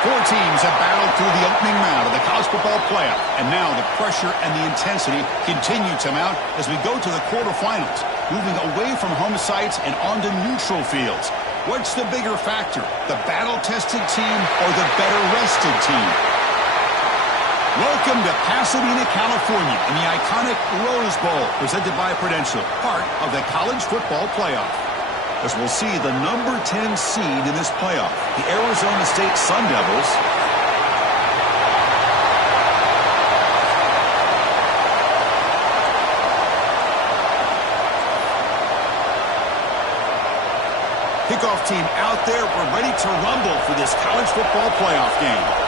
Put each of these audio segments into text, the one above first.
Four teams have battled through the opening round of the college football playoff, and now the pressure and the intensity continue to mount as we go to the quarterfinals, moving away from home sites and onto neutral fields. What's the bigger factor, the battle-tested team or the better-rested team? Welcome to Pasadena, California, in the iconic Rose Bowl, presented by Prudential, part of the college football playoff. As we'll see the number 10 seed in this playoff, the Arizona State Sun Devils. Kickoff team out there. We're ready to rumble for this college football playoff game.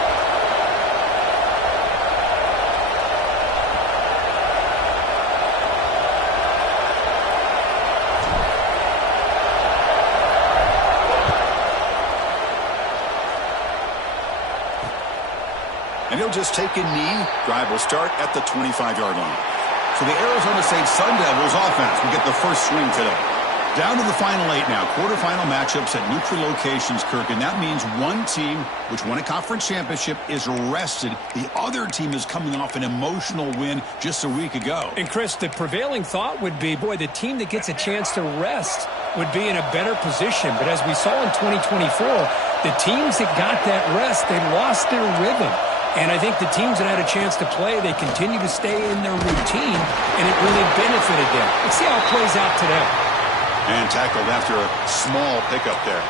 And he'll just take a knee. Drive will start at the 25-yard line. So the Arizona State Sun Devils offense will get the first swing today. Down to the final 8 now. Quarterfinal matchups at neutral locations, Kirk. And that means one team, which won a conference championship, is rested. The other team is coming off an emotional win just a week ago. And, Chris, the prevailing thought would be, boy, the team that gets a chance to rest would be in a better position. But as we saw in 2024, the teams that got that rest, they lost their rhythm. And I think the teams that had a chance to play, they continue to stay in their routine, and it really benefited them. Let's see how it plays out today. And tackled after a small pickup there.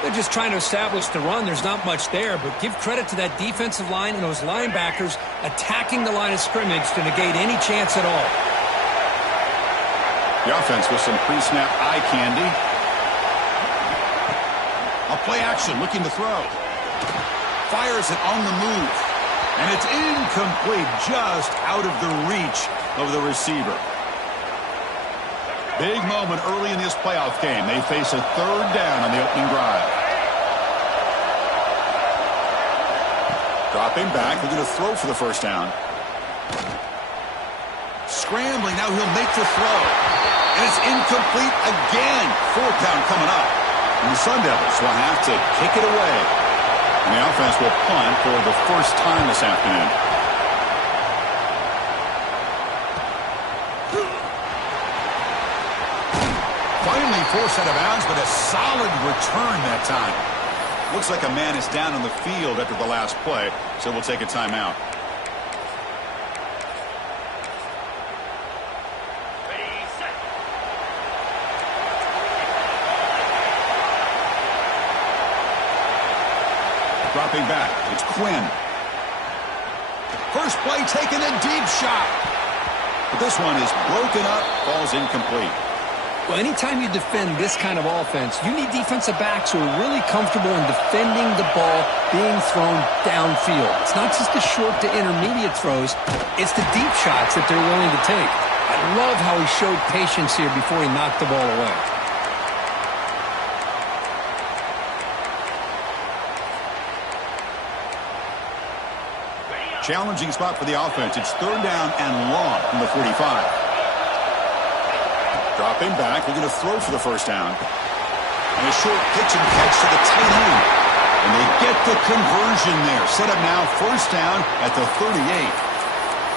They're just trying to establish the run. There's not much there, but give credit to that defensive line and those linebackers attacking the line of scrimmage to negate any chance at all. The offense with some pre-snap eye candy. A play action, looking to throw. Fires it on the move. And it's incomplete, just out of the reach of the receiver. Big moment early in this playoff game. They face a third down on the opening drive. Dropping back, looking to throw for the first down. Scrambling, now he'll make the throw. And it's incomplete again. Fourth down coming up. And the Sun Devils will have to kick it away. And the offense will punt for the first time this afternoon. Finally forced out of bounds, but a solid return that time. Looks like a man is down on the field after the last play, so we'll take a timeout. Dropping back, it's Quinn. First play taking a deep shot. But this one is broken up, falls incomplete. Well, anytime you defend this kind of offense, you need defensive backs who are really comfortable in defending the ball being thrown downfield. It's not just the short to intermediate throws, it's the deep shots that they're willing to take. I love how he showed patience here before he knocked the ball away. Challenging spot for the offense. It's third down and long from the 45. Dropping back, looking to throw for the first down. And a short pitch and catch to the tight end. And they get the conversion there. Set up now, first down at the 38.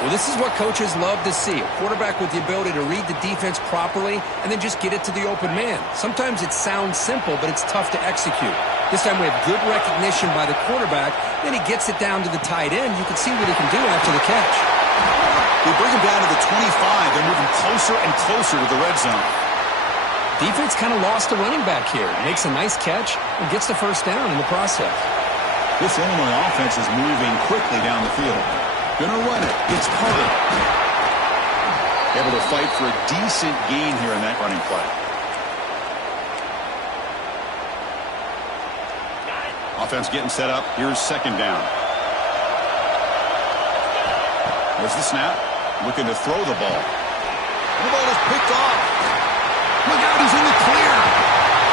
Well, this is what coaches love to see. A quarterback with the ability to read the defense properly and then just get it to the open man. Sometimes it sounds simple, but it's tough to execute. This time we have good recognition by the quarterback. Then he gets it down to the tight end. You can see what he can do after the catch. They bring him down to the 25. They're moving closer and closer to the red zone. Defense kind of lost the running back here. Makes a nice catch and gets the first down in the process. This Illinois offense is moving quickly down the field. Gonna run it. It's Carter. Able to fight for a decent gain here in that running play. Offense getting set up. Here's second down. There's the snap. Looking to throw the ball. The ball is picked off. Look out, he's in the clear.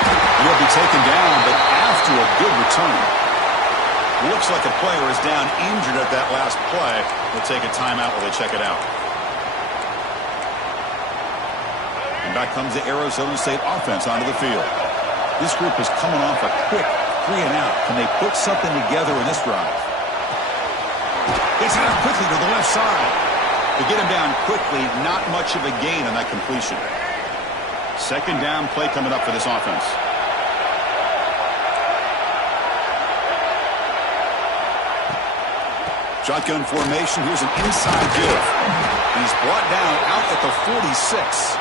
And he'll be taken down, but after a good return. Looks like a player is down injured at that last play. They'll take a timeout while they check it out. And back comes the Arizona State offense onto the field. This group is coming off a quick 3 and out. Can they put something together in this drive? Gets it out quickly to the left side. To get him down quickly, not much of a gain on that completion. Second down play coming up for this offense. Shotgun formation. Here's an inside give. He's brought down out at the 46.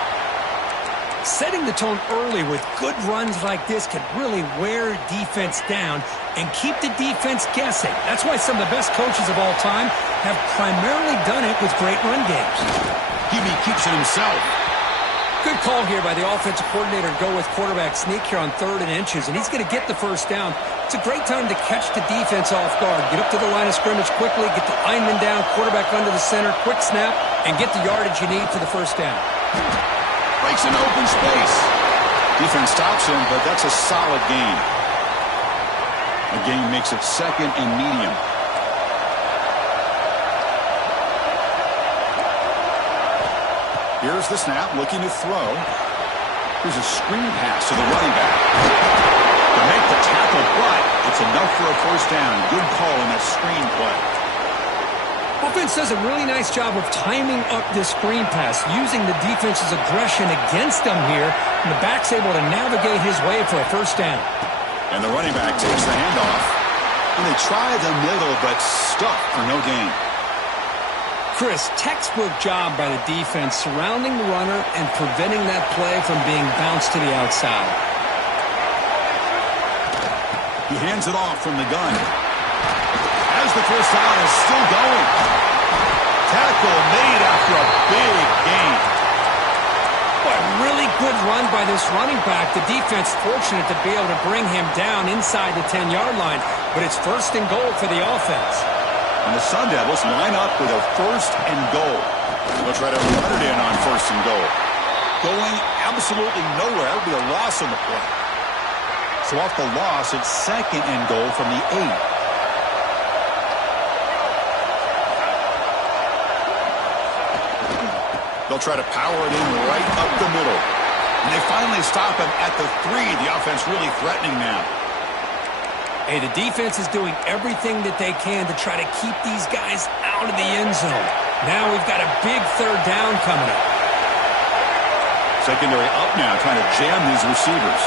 Setting the tone early with good runs like this can really wear defense down and keep the defense guessing. That's why some of the best coaches of all time have primarily done it with great run games. Hebe keeps it himself. Good call here by the offensive coordinator to go with quarterback sneak here on 3rd and inches, and he's going to get the first down. It's a great time to catch the defense off guard. Get up to the line of scrimmage quickly, get the lineman down, quarterback under the center, quick snap, and get the yardage you need for the first down. Breaks an open space. Defense stops him, but that's a solid gain. The gain makes it 2nd and medium. Here's the snap, looking to throw. Here's a screen pass to the running back. To make the tackle, but it's enough for a first down. Good call on that screen play. Offense does a really nice job of timing up this screen pass, using the defense's aggression against them here, and the back's able to navigate his way for a first down. And the running back takes the handoff. And they try the middle, but stuck for no gain. Chris, textbook job by the defense surrounding the runner and preventing that play from being bounced to the outside. He hands it off from the gun. As the first down is still going. Tackle made after a big gain. But really good run by this running back. The defense fortunate to be able to bring him down inside the 10-yard line. But it's 1st and goal for the offense. And the Sun Devils line up with a 1st and goal. They'll try to run it in on 1st and goal. Going absolutely nowhere. That would be a loss on the play. So off the loss, it's 2nd and goal from the 8. They'll try to power it in right up the middle. And they finally stop him at the 3. The offense really threatening now. Hey, the defense is doing everything that they can to try to keep these guys out of the end zone. Now we've got a big 3rd down coming up. Secondary up now, trying to jam these receivers.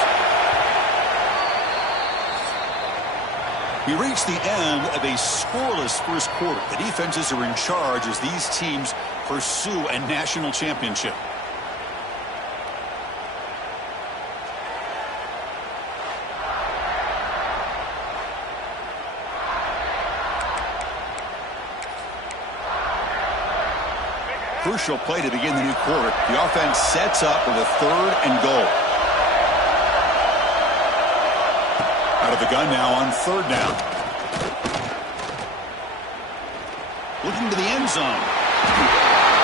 We reach the end of a scoreless first quarter. The defenses are in charge as these teams pursue a national championship. Crucial play to begin the new quarter. The offense sets up with a 3rd and goal. Out of the gun now on 3rd down. Looking to the end zone.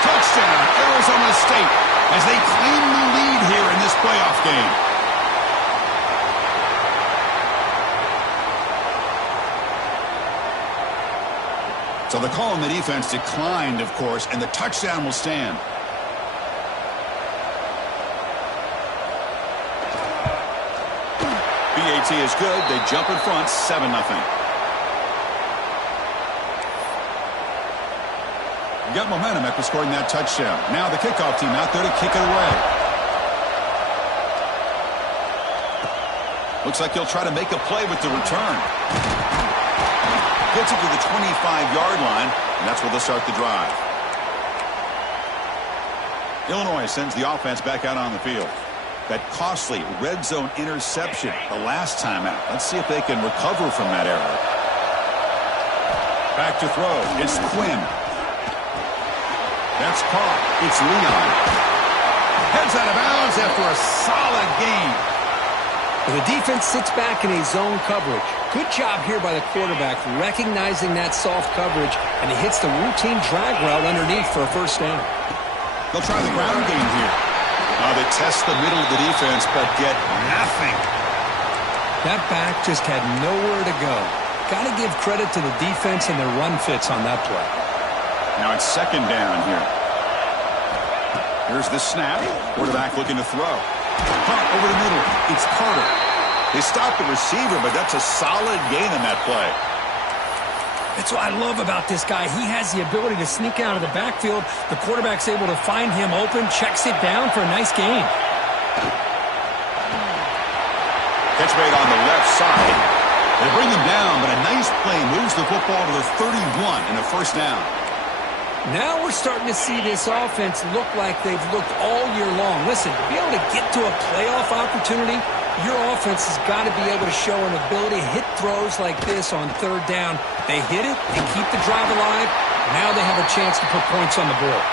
Touchdown, Arizona State, as they claim the lead here in this playoff game. So the call on the defense declined, of course, and the touchdown will stand. BAT is good. They jump in front, 7-0. Got momentum after scoring that touchdown. Now the kickoff team out there to kick it away. Looks like he'll try to make a play with the return. Gets it to the 25-yard line, and that's where they'll start the drive. Illinois sends the offense back out on the field. That costly red zone interception the last time out. Let's see if they can recover from that error. Back to throw. It's Quinn. That's caught. It's Leon. Heads out of bounds after a solid game. The defense sits back in a zone coverage. Good job here by the quarterback recognizing that soft coverage, and he hits the routine drag route underneath for a first down. They'll try the ground game here. They test the middle of the defense, but get nothing. That back just had nowhere to go. Got to give credit to the defense and their run fits on that play. Now it's 2nd down here. Here's the snap. Quarterback looking to throw. Punt over the middle. It's Carter. They stopped the receiver, but that's a solid gain in that play. That's what I love about this guy. He has the ability to sneak out of the backfield. The quarterback's able to find him open, checks it down for a nice gain. Catch made on the left side. They bring him down, but a nice play moves the football to the 31 and a first down. Now we're starting to see this offense look like they've looked all year long. Listen, to be able to get to a playoff opportunity, your offense has got to be able to show an ability to hit throws like this on third down. They hit it, they keep the drive alive. Now they have a chance to put points on the board.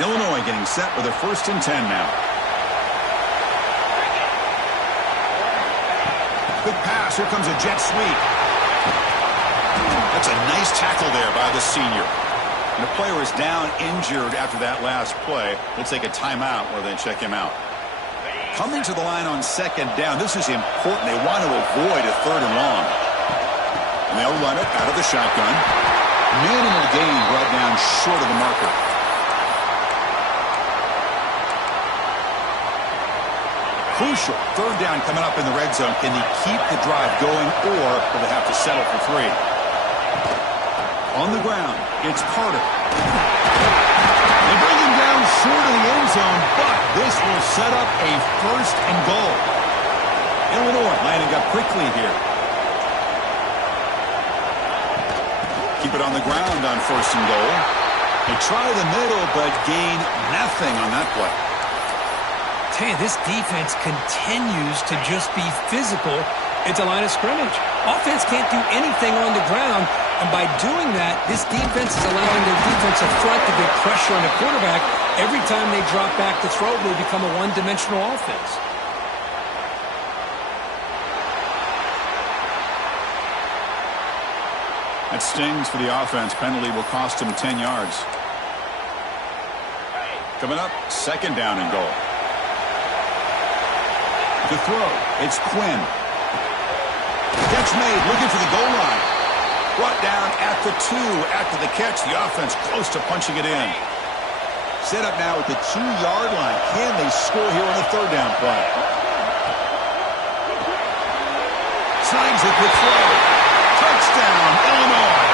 Illinois getting set with a 1st and 10 now. Quick pass. Here comes a jet sweep. That's a nice tackle there by the senior. And the player is down injured after that last play. We'll take a timeout where they check him out. Coming to the line on 2nd down. This is important. They want to avoid a 3rd and long. And they'll run it out of the shotgun. Minimal gain brought down short of the marker. Crucial 3rd down coming up in the red zone. Can they keep the drive going, or will they have to settle for 3? On the ground, it's Carter. They bring him down short of the end zone, but this will set up a 1st and goal. Illinois lining up quickly here. Keep it on the ground on 1st and goal. They try the middle, but gain nothing on that play. Tell you, this defense continues to just be physical at the line of scrimmage. Offense can't do anything on the ground, and by doing that, this defense is allowing their defensive front to get pressure on the quarterback. Every time they drop back to throw, they become a one-dimensional offense. That stings for the offense. Penalty will cost him 10 yards. Coming up, 2nd down and goal. To throw, it's Quinn. Catch made, looking for the goal line. Brought down at the 2 after the catch. The offense close to punching it in. Set up now at the 2-yard line. Can they score here on the 3rd down play? Signs it with throw. Touchdown, Illinois,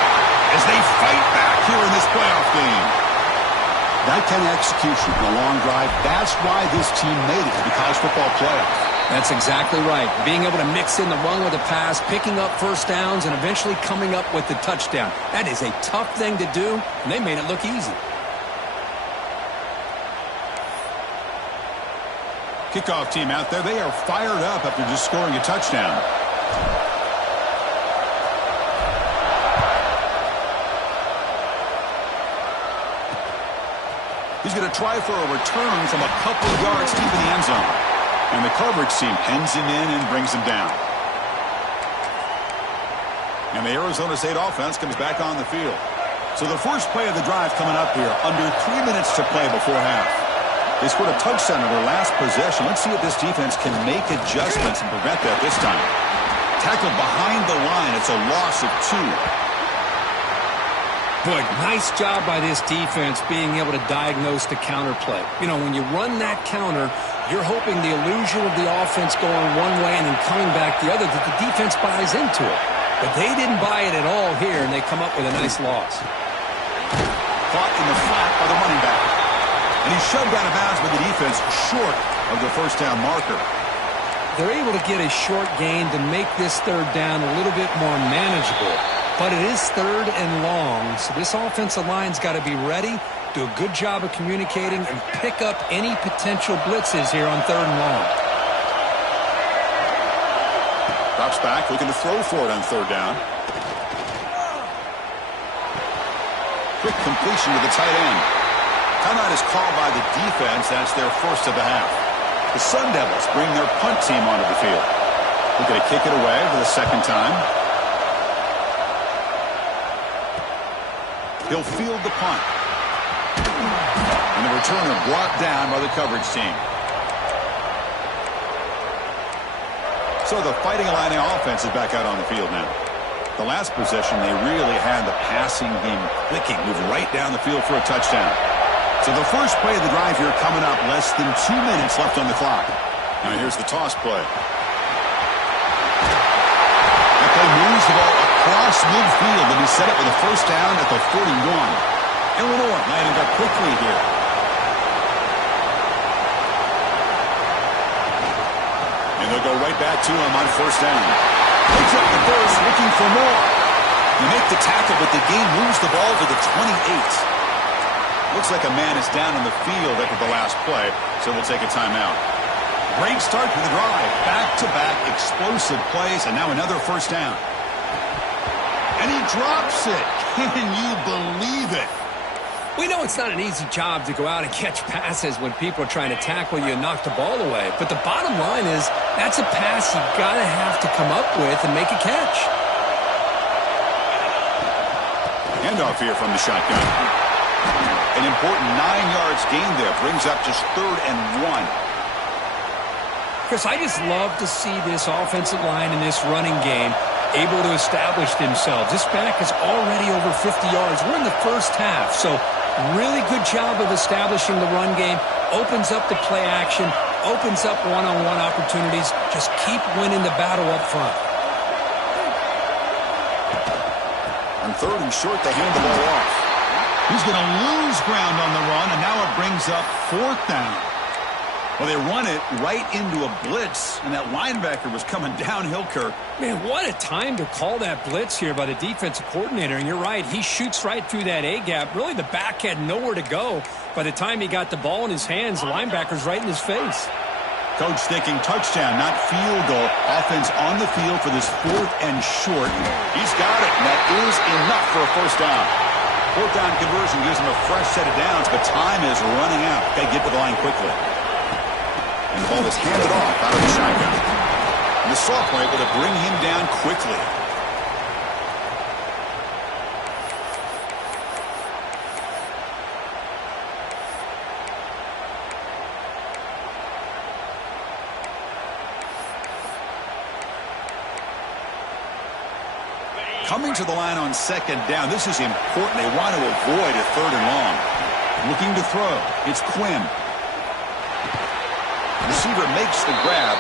as they fight back here in this playoff game. That kind of execution in a long drive, that's why this team made it to the college football playoff. That's exactly right. Being able to mix in the run with the pass, picking up 1st downs, and eventually coming up with the touchdown. That is a tough thing to do, and they made it look easy. Kickoff team out there. They are fired up after just scoring a touchdown. He's going to try for a return from a couple of yards deep in the end zone. And the coverage team pens him in and brings him down. And the Arizona State offense comes back on the field. So the first play of the drive coming up here, under 3 minutes to play before half. They scored a touchdown on their last possession. Let's see if this defense can make adjustments and prevent that this time. Tackled behind the line. It's a loss of 2. Boy, nice job by this defense being able to diagnose the counter play. You know, when you run that counter, you're hoping the illusion of the offense going one way and then coming back the other, that the defense buys into it. But they didn't buy it at all here, and they come up with a nice loss. Caught in the flat by the running back. And he's shoved out of bounds by the defense short of the 1st down marker. They're able to get a short gain to make this 3rd down a little bit more manageable. But it is 3rd and long, so this offensive line's got to be ready, do a good job of communicating, and pick up any potential blitzes here on 3rd and long. Drops back, looking to throw for it on 3rd down. Quick completion to the tight end. Timeout is called by the defense. That's their 1st of the half. The Sun Devils bring their punt team onto the field. They're going to kick it away for the 2nd time. He'll field the punt. And the returner brought down by the coverage team. So the Fighting Illini offense is back out on the field now. The last possession, they really had the passing game clicking. Moved right down the field for a touchdown. So the first play of the drive here coming up, less than 2 minutes left on the clock. Now here's the toss play. That play moves the ball across midfield, and he set it with a first down at the 41. Illinois lining up quickly here. And they'll go right back to him on first down. Picks up the first, looking for more. They make the tackle, but the game moves the ball to the 28. Looks like a man is down on the field after the last play, so we'll take a timeout. Great start to the drive. Back-to-back explosive plays, and now another first down. And he drops it. Can you believe it? We know it's not an easy job to go out and catch passes when people are trying to tackle you and knock the ball away. But the bottom line is that's a pass you've got to have to come up with and make a catch. Handoff here from the shotgun. An important 9 yards gain there. Brings up just 3rd and 1. Chris, I just love to see this offensive line in this running game able to establish themselves. This back is already over 50 yards. We're in the first half, so really good job of establishing the run game. Opens up the play action, opens up one-on-one opportunities. Just keep winning the battle up front. On 3rd and short, they hand the ball off. He's going to lose ground on the run, and now it brings up 4th down. Well, they run it right into a blitz, and that linebacker was coming downhill, Kirk. Man, what a time to call that blitz here by the defensive coordinator. And you're right, he shoots right through that A-gap. Really, the back had nowhere to go. By the time he got the ball in his hands, the linebacker's right in his face. Coach thinking touchdown, not field goal. Offense on the field for this 4th and short. He's got it, and that is enough for a first down. 4th down conversion gives him a fresh set of downs, but time is running out. Got to get to the line quickly. And the ball is handed off out of the shotgun. And the sophomore able to bring him down quickly. Coming to the line on 2nd down. This is important. They want to avoid a 3rd and long. Looking to throw. It's Quinn. Receiver makes the grab.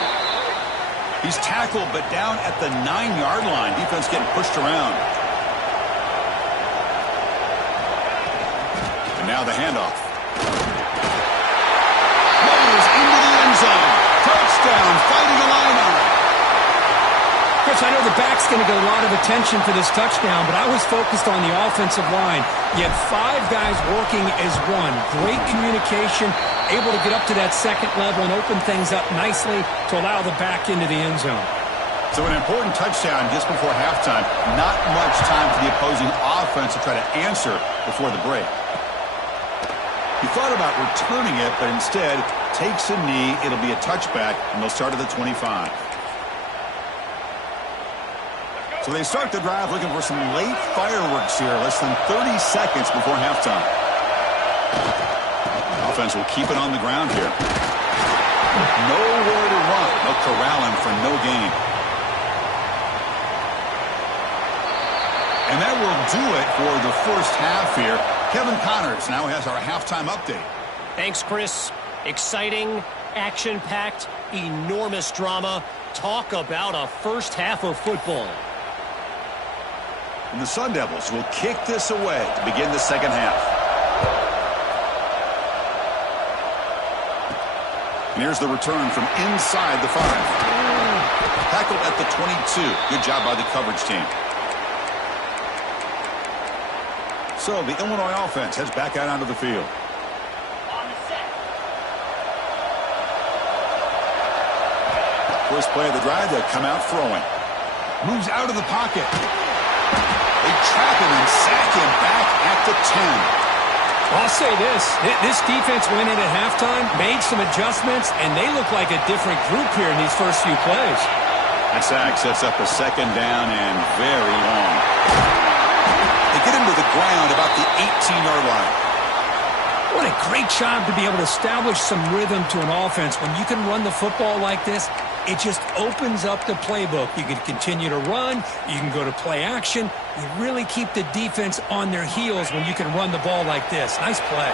He's tackled, but down at the 9-yard line. Defense getting pushed around. And now the handoff. Motors into the end zone. Touchdown, fighting a line. Chris, I know the back's going to get a lot of attention for this touchdown, but I was focused on the offensive line. You had 5 guys working as one. Great communication, able to get up to that 2nd level and open things up nicely to allow the back into the end zone. So an important touchdown just before halftime. Not much time for the opposing offense to try to answer before the break. He thought about returning it, but instead takes a knee. It'll be a touchback, and they'll start at the 25. So they start the drive looking for some late fireworks here. Less than 30 seconds before halftime. Offense will keep it on the ground here. Nowhere to run. They'll corral him for no gain. And that will do it for the first half here. Kevin Connors now has our halftime update. Thanks, Chris. Exciting, action-packed, enormous drama. Talk about a first half of football. And the Sun Devils will kick this away to begin the second half. And here's the return from inside the 5. Tackled at the 22. Good job by the coverage team. So the Illinois offense heads back out onto the field. First play of the drive, they'll come out throwing. Moves out of the pocket. They trap him and sack him back at the 10. I'll say this. This defense went in at halftime, made some adjustments, and they look like a different group here in these first few plays. That sack sets up a 2nd down and very long. They get him to the ground about the 18-yard line. What a great job to be able to establish some rhythm to an offense. When you can run the football like this, it just opens up the playbook. You can continue to run. You can go to play action. You really keep the defense on their heels when you can run the ball like this. Nice play.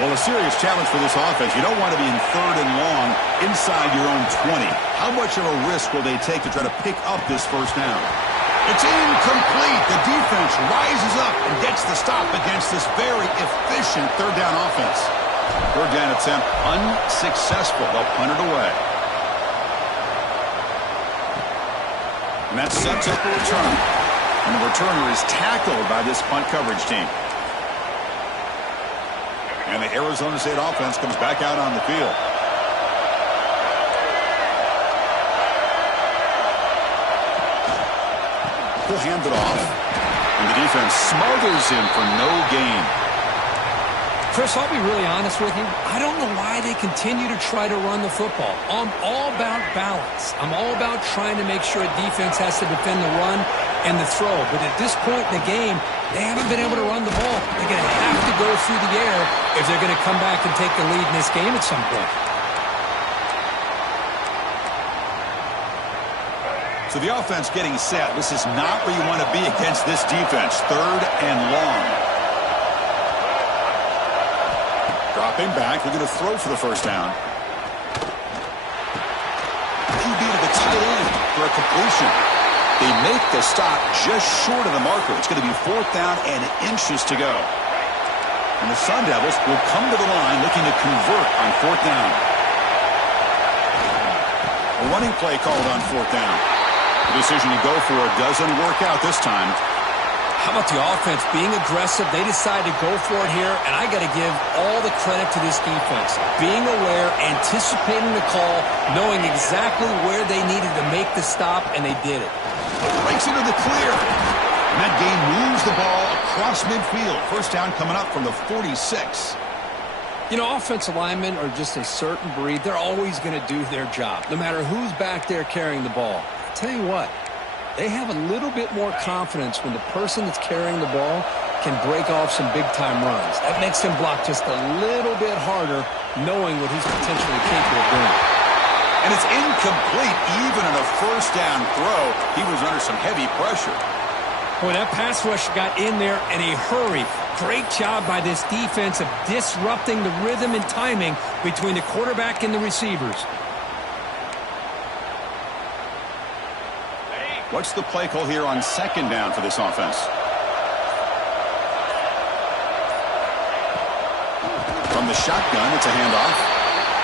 Well, a serious challenge for this offense. You don't want to be in 3rd and long inside your own 20. How much of a risk will they take to try to pick up this first down? It's incomplete. The defense rises up and gets the stop against this very efficient 3rd down offense. 3rd down attempt unsuccessful. They'll punt it away. And that sets up a return. And the returner is tackled by this punt coverage team. And the Arizona State offense comes back out on the field. He'll hand it off. And the defense smothers him for no gain. Chris, I'll be really honest with you. I don't know why they continue to try to run the football. I'm all about balance. I'm all about trying to make sure a defense has to defend the run and the throw. But at this point in the game, they haven't been able to run the ball. They're going to have to go through the air if they're going to come back and take the lead in this game at some point. So the offense getting set. This is not where you want to be against this defense. 3rd and long. Dropping back, looking to throw for the first down. QB to the tight end for a completion. They make the stop just short of the marker. It's going to be 4th down and inches to go. And the Sun Devils will come to the line looking to convert on 4th down. A running play called on 4th down. The decision to go for it doesn't work out this time. How about the offense being aggressive? They decide to go for it here, and I got to give all the credit to this defense. Being aware, anticipating the call, knowing exactly where they needed to make the stop, and they did it. Breaks into the clear. And that game moves the ball across midfield. First down coming up from the 46. You know, offensive linemen are just a certain breed. They're always going to do their job, no matter who's back there carrying the ball. I'll tell you what. They have a little bit more confidence when the person that's carrying the ball can break off some big-time runs. That makes him block just a little bit harder, knowing what he's potentially capable of doing. And it's incomplete. Even in a first down throw, he was under some heavy pressure. Boy, that pass rush got in there in a hurry. Great job by this defense of disrupting the rhythm and timing between the quarterback and the receivers. What's the play call here on 2nd down for this offense? From the shotgun, it's a handoff.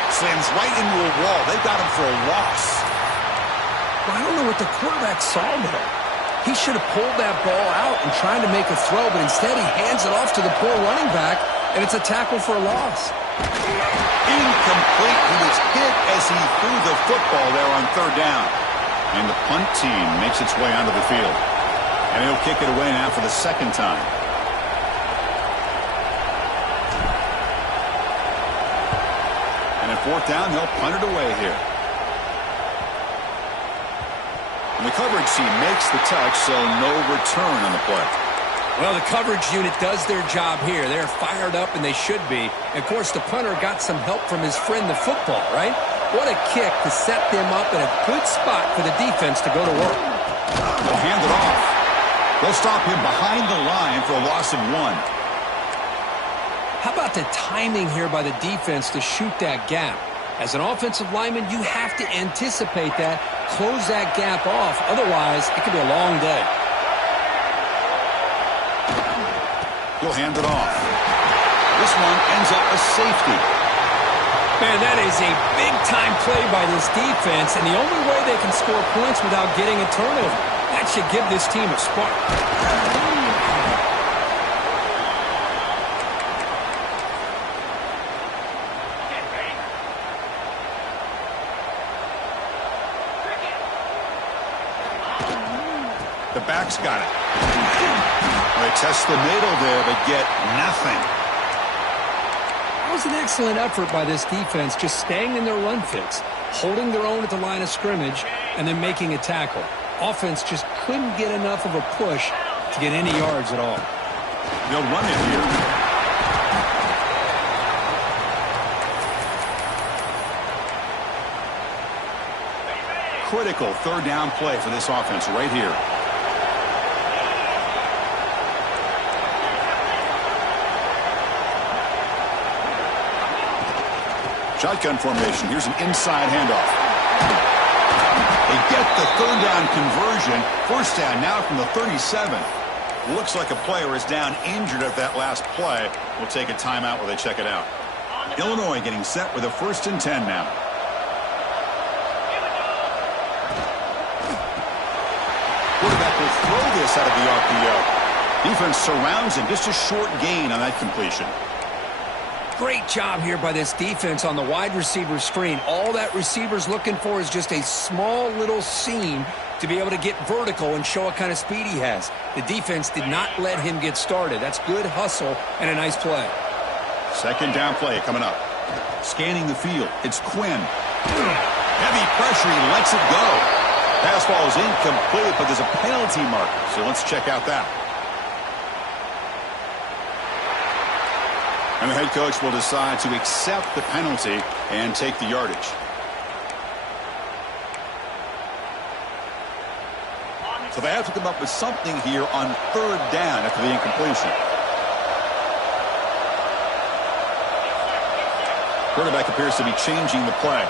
Slams right into a wall. They've got him for a loss. Well, I don't know what the quarterback saw there. He should have pulled that ball out and tried to make a throw, but instead he hands it off to the poor running back, and it's a tackle for a loss. Incomplete. He was hit as he threw the football there on 3rd down. And the punt team makes its way onto the field. And he'll kick it away now for the 2nd time. And at 4th down, they'll punt it away here. And the coverage team makes the touch, so no return on the play. Well, the coverage unit does their job here. They're fired up, and they should be. And of course, the punter got some help from his friend, the football, right? What a kick to set them up in a good spot for the defense to go to work. They'll hand it off. They'll stop him behind the line for a loss of 1. How about the timing here by the defense to shoot that gap? As an offensive lineman, you have to anticipate that, close that gap off. Otherwise, it could be a long day. He'll hand it off. This one ends up a safety. Man, that is a big-time play by this defense, and the only way they can score points without getting a turnover. That should give this team a spark. The back's got it. They test the middle there, but get nothing. That was an excellent effort by this defense, just staying in their run fits, holding their own at the line of scrimmage, and then making a tackle. Offense just couldn't get enough of a push to get any yards at all. They'll run it here. Critical 3rd down play for this offense right here. Shotgun formation. Here's an inside handoff. They get the third down conversion. First down now from the 37. Looks like a player is down injured at that last play. We'll take a timeout while they check it out. Illinois getting set with a 1st and 10 now. Quarterback will throw this out of the RPO. Defense surrounds him. Just a short gain on that completion. Great job here by this defense on the wide receiver screen. All that receiver's looking for is just a small little seam to be able to get vertical and show what kind of speed he has. The defense did not let him get started. That's good hustle and a nice play. Second down play coming up. Scanning the field. It's Quinn. Heavy pressure. He lets it go. Pass ball is incomplete, but there's a penalty marker. So let's check out that. And the head coach will decide to accept the penalty and take the yardage. So they have to come up with something here on third down after the incompletion. Quarterback appears to be changing the play.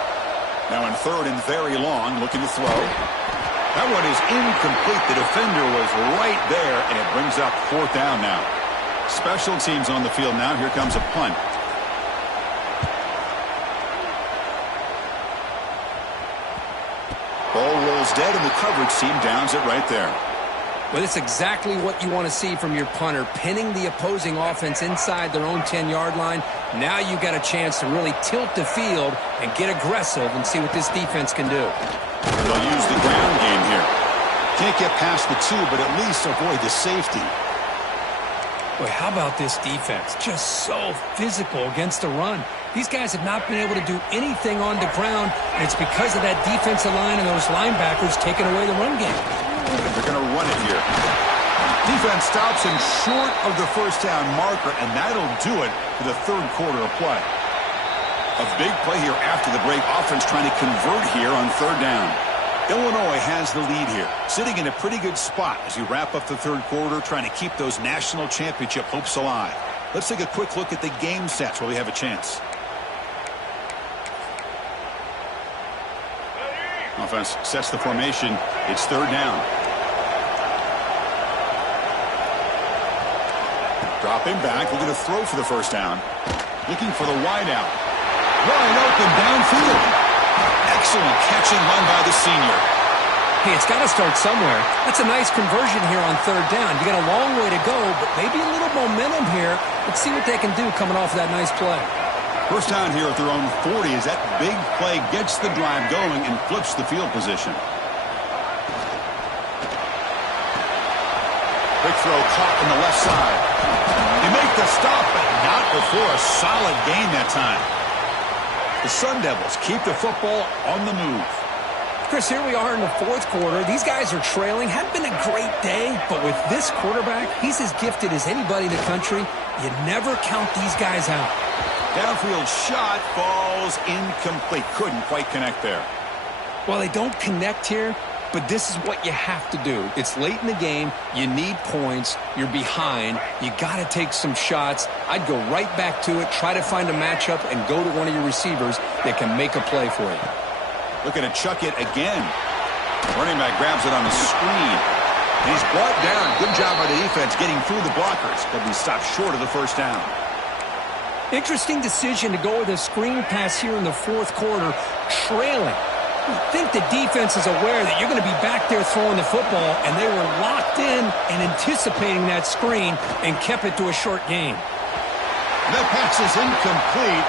Now in 3rd and very long, looking to throw. That one is incomplete. The defender was right there, and it brings up 4th down now. Special teams on the field now. Here comes a punt. Ball rolls dead, and the coverage team downs it right there. Well, it's exactly what you want to see from your punter, pinning the opposing offense inside their own 10-yard line. Now you got a chance to really tilt the field and get aggressive and see what this defense can do. They'll use the ground game here. Can't get past the 2, but at least avoid the safety. Boy, how about this defense? Just so physical against the run. These guys have not been able to do anything on the ground, and it's because of that defensive line and those linebackers taking away the run game. They're going to run it here. Defense stops him short of the first down marker, and that'll do it for the 3rd quarter of play. A big play here after the break. Offense trying to convert here on 3rd down. Illinois has the lead here, sitting in a pretty good spot as you wrap up the 3rd quarter, trying to keep those national championship hopes alive. Let's take a quick look at the game sets while we have a chance. Offense sets the formation. It's 3rd down. Dropping back, looking to throw for the 1st down. Looking for the wide out. Wide open downfield. Excellent catch and run by the senior. Hey, it's got to start somewhere. That's a nice conversion here on 3rd down. You got a long way to go, but maybe a little momentum here. Let's see what they can do coming off of that nice play. First down here at their own 40 as that big play gets the drive going and flips the field position. Quick throw caught on the left side. They make the stop, but not before a solid gain that time. The Sun Devils keep the football on the move. Chris, here we are in the 4th quarter. These guys are trailing. Hadn't been a great day, but with this quarterback, he's as gifted as anybody in the country. You never count these guys out. Downfield shot falls incomplete. Couldn't quite connect there. Well, they don't connect here, but this is what you have to do. It's late in the game. You need points. You're behind. You got to take some shots. I'd go right back to it, try to find a matchup, and go to one of your receivers that can make a play for you. Looking to chuck it again. Running back grabs it on the screen. And he's brought down. Good job by the defense getting through the blockers. But he stopped short of the 1st down. Interesting decision to go with a screen pass here in the 4th quarter, trailing. I think the defense is aware that you're going to be back there throwing the football, and they were locked in and anticipating that screen and kept it to a short gain. That pass is incomplete.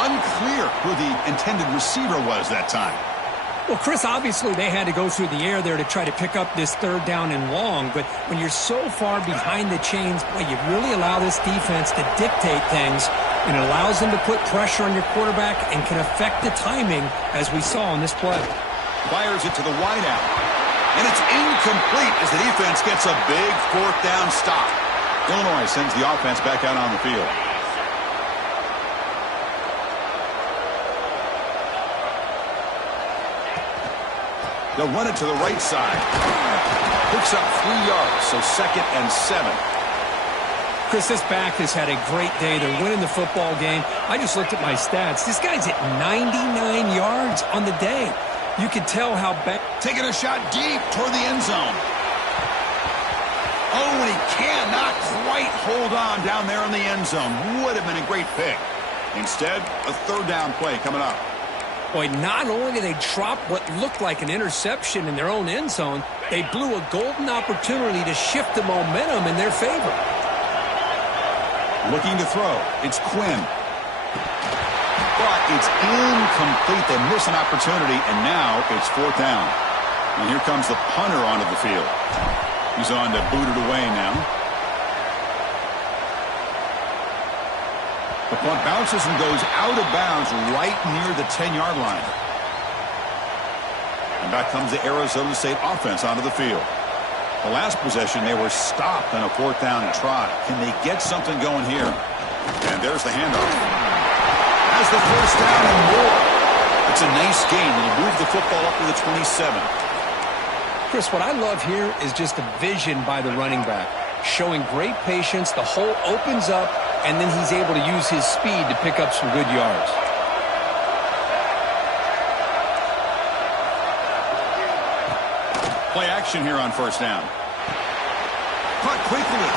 Unclear who the intended receiver was that time. Well, Chris, obviously they had to go through the air there to try to pick up this 3rd down and long, but when you're so far behind the chains, boy, you really allow this defense to dictate things, and it allows them to put pressure on your quarterback and can affect the timing, as we saw on this play. Fires it to the wideout, and it's incomplete as the defense gets a big 4th down stop. Illinois sends the offense back out on the field. They'll run it to the right side. Picks up 3 yards, so 2nd and 7. Chris, this back has had a great day. They're winning the football game. I just looked at my stats. This guy's at 99 yards on the day. You can tell how bad. Taking a shot deep toward the end zone. Oh, and he cannot quite hold on down there in the end zone. Would have been a great pick. Instead, a third down play coming up. Boy, not only did they drop what looked like an interception in their own end zone, they blew a golden opportunity to shift the momentum in their favor. Looking to throw. It's Quinn. But it's incomplete. They miss an opportunity, and now it's fourth down. And here comes the punter onto the field. He's on to boot it away now. The punt bounces and goes out of bounds right near the 10-yard line. And back comes the Arizona State offense onto the field. The last possession, they were stopped on a fourth down try. Can they get something going here? And there's the handoff. Has the first down and more. It's a nice gain. They'll move the football up to the 27. Chris, what I love here is just the vision by the running back. Showing great patience, the hole opens up, and then he's able to use his speed to pick up some good yards. Play action here on first down. Caught quickly.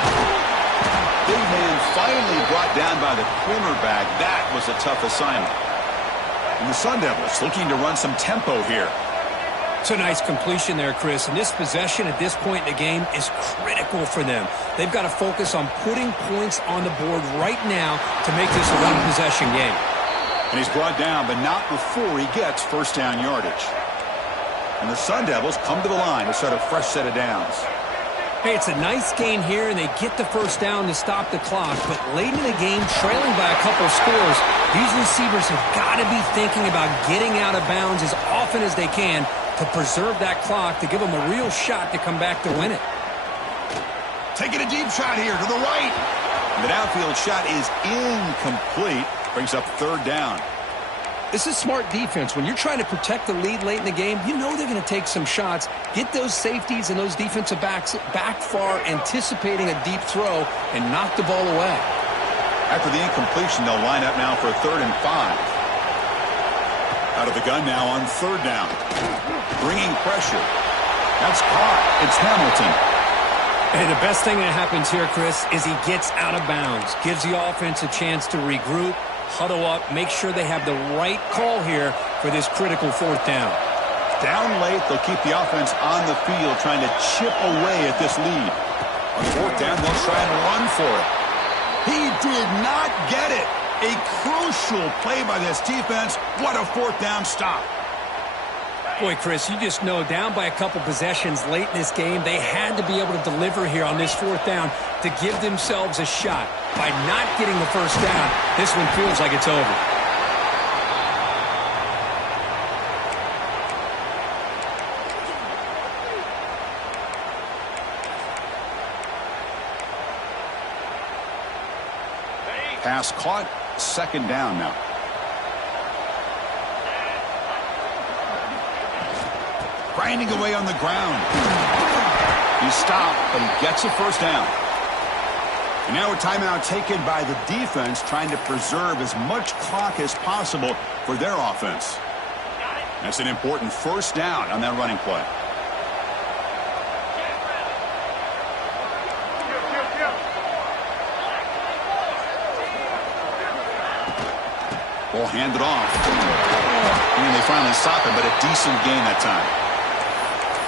Big man finally brought down by the cornerback. That was a tough assignment. And the Sun Devils looking to run some tempo here. It's a nice completion there, Chris. And this possession at this point in the game is critical for them. They've got to focus on putting points on the board right now to make this a one-possession game. And he's brought down, but not before he gets first down yardage. And the Sun Devils come to the line to start a fresh set of downs. Hey, it's a nice gain here, and they get the first down to stop the clock. But late in the game, trailing by a couple of scores, these receivers have got to be thinking about getting out of bounds as often as they can to preserve that clock, to give them a real shot to come back to win it. Taking a deep shot here to the right. The downfield shot is incomplete. Brings up third down. This is smart defense. When you're trying to protect the lead late in the game, you know they're going to take some shots, get those safeties and those defensive backs back far, anticipating a deep throw, and knock the ball away. After the incompletion, they'll line up now for a 3rd and 5. Out of the gun now on third down. Bringing pressure. That's caught. It's Hamilton. And the best thing that happens here, Chris, is he gets out of bounds. Gives the offense a chance to regroup, huddle up, make sure they have the right call here for this critical fourth down. Down late, they'll keep the offense on the field trying to chip away at this lead. On fourth down, they'll try and run for it. He did not get it. A crucial play by this defense. What a fourth down stop. Boy, Chris, you just know down by a couple possessions late in this game, they had to be able to deliver here on this fourth down to give themselves a shot. By not getting the first down, this one feels like it's over. Pass caught. Second down now. Grinding away on the ground. He stopped, but he gets a first down. And now a timeout taken by the defense, trying to preserve as much clock as possible for their offense. That's an important first down on that running play. Ball handed off. And they finally stop it, but a decent gain that time.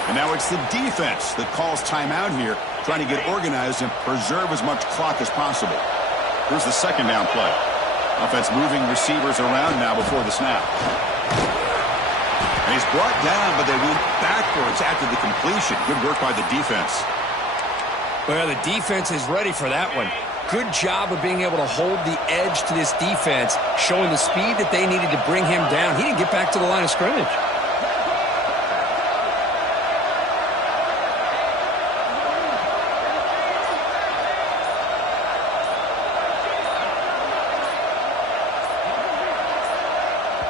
And now it's the defense that calls timeout here, trying to get organized and preserve as much clock as possible. Here's the second down play. Offense moving receivers around now before the snap. And he's brought down, but they went backwards after the completion. Good work by the defense. Well, the defense is ready for that one. Good job of being able to hold the edge to this defense, showing the speed that they needed to bring him down. He didn't get back to the line of scrimmage.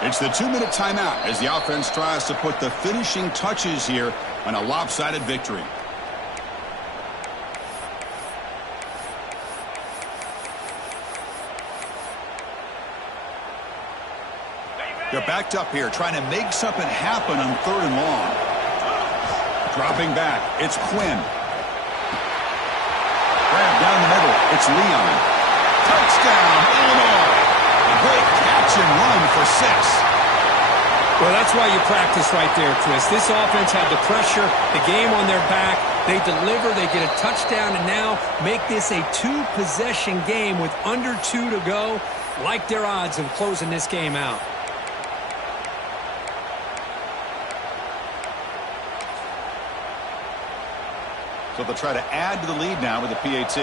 It's the 2-minute timeout as the offense tries to put the finishing touches here on a lopsided victory. They're backed up here, trying to make something happen on 3rd and long. Dropping back, it's Quinn. Grab down the middle, it's Leon. Touchdown, Illinois. A great catch and run for 6. Well, that's why you practice right there, Chris. This offense had the pressure, the game on their back. They deliver, they get a touchdown, and now make this a 2-possession game with under 2 to go. Like their odds of closing this game out. So they'll try to add to the lead now with a PAT.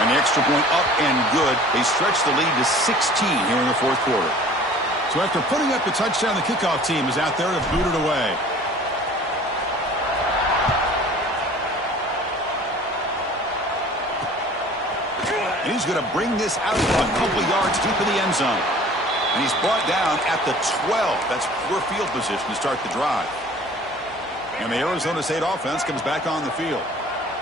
And the extra point up and good. They stretch the lead to 16 here in the 4th quarter. So after putting up the touchdown, the kickoff team is out there to boot it away. And he's going to bring this out a couple yards deep in the end zone. And he's brought down at the 12. That's poor field position to start the drive. And the Arizona State offense comes back on the field.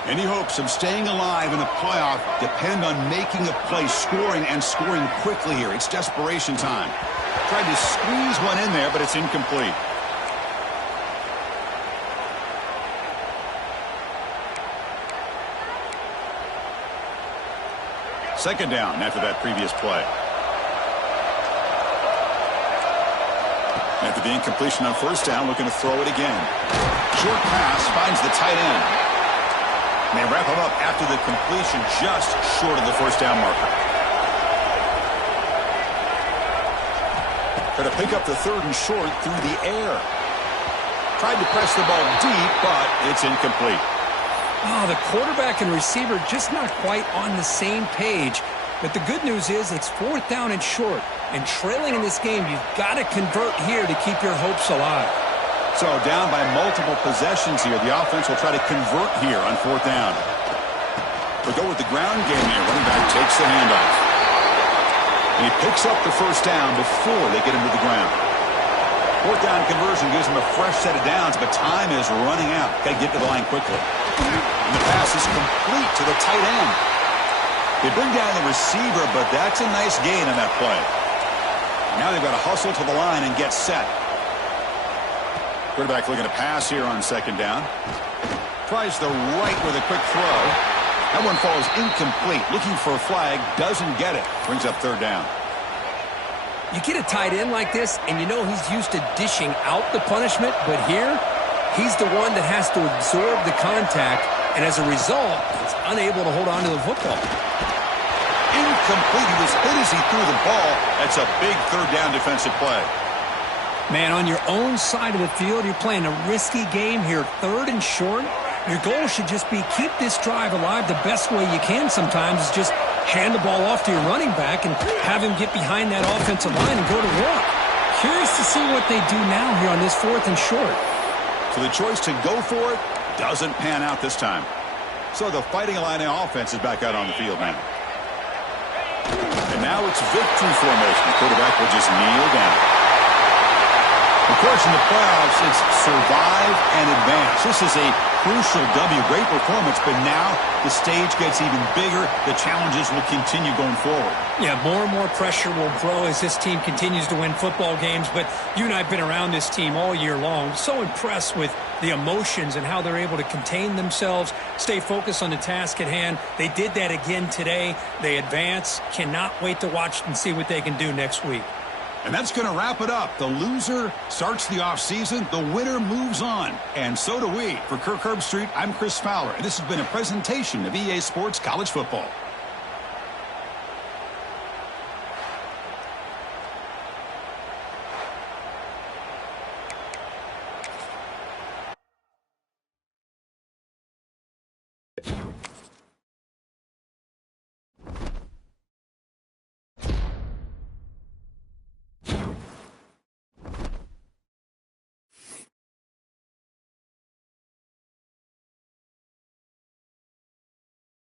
Any hopes of staying alive in the playoff depend on making a play, scoring, and scoring quickly here. It's desperation time. Tried to squeeze one in there, but it's incomplete. Second down after that previous play. After the incompletion on 1st down, looking to throw it again. Short pass finds the tight end. And they wrap him up after the completion just short of the 1st down marker. Try to pick up the 3rd and short through the air. Tried to press the ball deep, but it's incomplete. Oh, the quarterback and receiver just not quite on the same page. But the good news is it's 4th down and short. And trailing in this game, you've got to convert here to keep your hopes alive. So down by multiple possessions here. The offense will try to convert here on 4th down. They'll go with the ground game here. Running back takes the handoff. And he picks up the 1st down before they get him to the ground. 4th down conversion gives him a fresh set of downs, but time is running out. Got to get to the line quickly. And the pass is complete to the tight end. They bring down the receiver, but that's a nice gain on that play. Now they've got to hustle to the line and get set. Quarterback looking to pass here on 2nd down. Tries the right with a quick throw. That one falls incomplete. Looking for a flag. Doesn't get it. Brings up 3rd down. You get a tight end like this, and you know he's used to dishing out the punishment. But here, he's the one that has to absorb the contact. And as a result, he's unable to hold on to the football. Incomplete. He was hit as he threw the ball. That's a big 3rd down defensive play. Man, on your own side of the field, you're playing a risky game here, 3rd and short. Your goal should just be keep this drive alive the best way you can sometimes is just hand the ball off to your running back and have him get behind that offensive line and go to work. Curious to see what they do now here on this 4th and short. So the choice to go for it doesn't pan out this time. So the Fighting Illini offense is back out on the field now. And now it's victory formation. The quarterback will just kneel down. Of course, in the playoffs, it's survive and advance. This is a crucial W. Great performance, but now the stage gets even bigger. The challenges will continue going forward. Yeah, more and more pressure will grow as this team continues to win football games. But you and I have been around this team all year long. So impressed with the emotions and how they're able to contain themselves, stay focused on the task at hand. They did that again today. They advance. Cannot wait to watch and see what they can do next week. And that's going to wrap it up. The loser starts the offseason. The winner moves on. And so do we. For Kirk Herbstreit, I'm Chris Fowler. And this has been a presentation of EA Sports College Football.